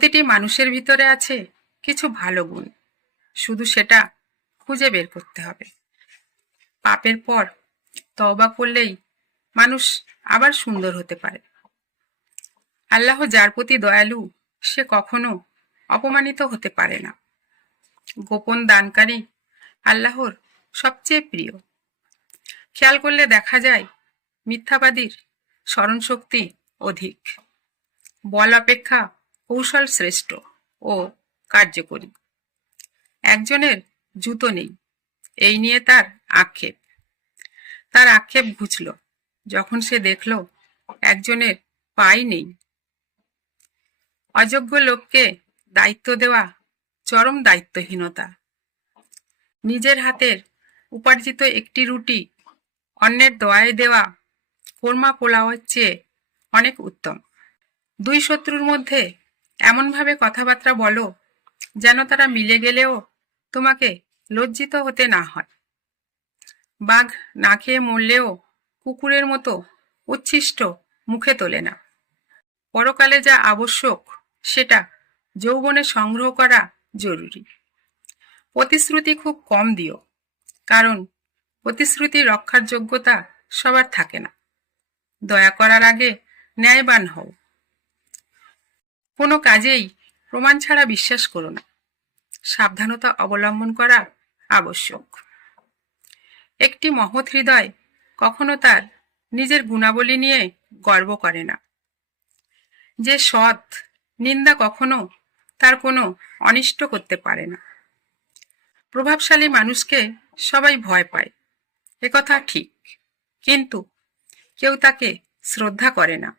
প্রতিটি মানুষের ভিতরে আছে কিছু ভালো গুণ, শুধু সেটা খুঁজে বের করতে হবে। পাপের পর তওবা করলেই মানুষ আবার সুন্দর হতে পারে। আল্লাহ যার প্রতি দয়ালু সে কখনো অপমানিত হতে পারে না। গোপন দানকারী আল্লাহর সবচেয়ে প্রিয়। খেয়াল করলে দেখা যায় মিথ্যাবাদীর স্মরণশক্তি অধিক। বল অপেক্ষা কৌশল শ্রেষ্ঠ ও কার্যকরী। একজনের জুতো নেই, এই নিয়ে তার আক্ষেপ। তার আক্ষেপ ঘুচল যখন সে দেখল একজনের পাই নেই। অযোগ্য লোককে দায়িত্ব দেওয়া চরম দায়িত্বহীনতা। নিজের হাতের উপার্জিত একটি রুটি অন্যের দোয়ায় দেওয়া কোরমা পোলাওয়ের চেয়ে অনেক উত্তম। দুই শত্রুর মধ্যে এমনভাবে কথাবার্তা বলো যেন তারা মিলে গেলেও তোমাকে লজ্জিত হতে না হয়। বাঘ না খেয়ে মরলেও কুকুরের মতো উচ্ছিষ্ট মুখে তোলে না। পরকালে যা আবশ্যক সেটা যৌবনে সংগ্রহ করা জরুরি। প্রতিশ্রুতি খুব কম দিও, কারণ প্রতিশ্রুতি রক্ষার যোগ্যতা সবার থাকে না। দয়া করার আগে ন্যায়বান হও। কোনো কাজেই প্রমাণ ছাড়া বিশ্বাস করো না। সাবধানতা অবলম্বন করা আবশ্যক। একটি মহৎ হৃদয় কখনো তার নিজের গুণাবলী নিয়ে গর্ব করে না। যে সৎ, নিন্দা কখনো তার কোনো অনিষ্ট করতে পারে না। প্রভাবশালী মানুষকে সবাই ভয় পায়, একথা ঠিক, কিন্তু কেউ তাকে শ্রদ্ধা করে না।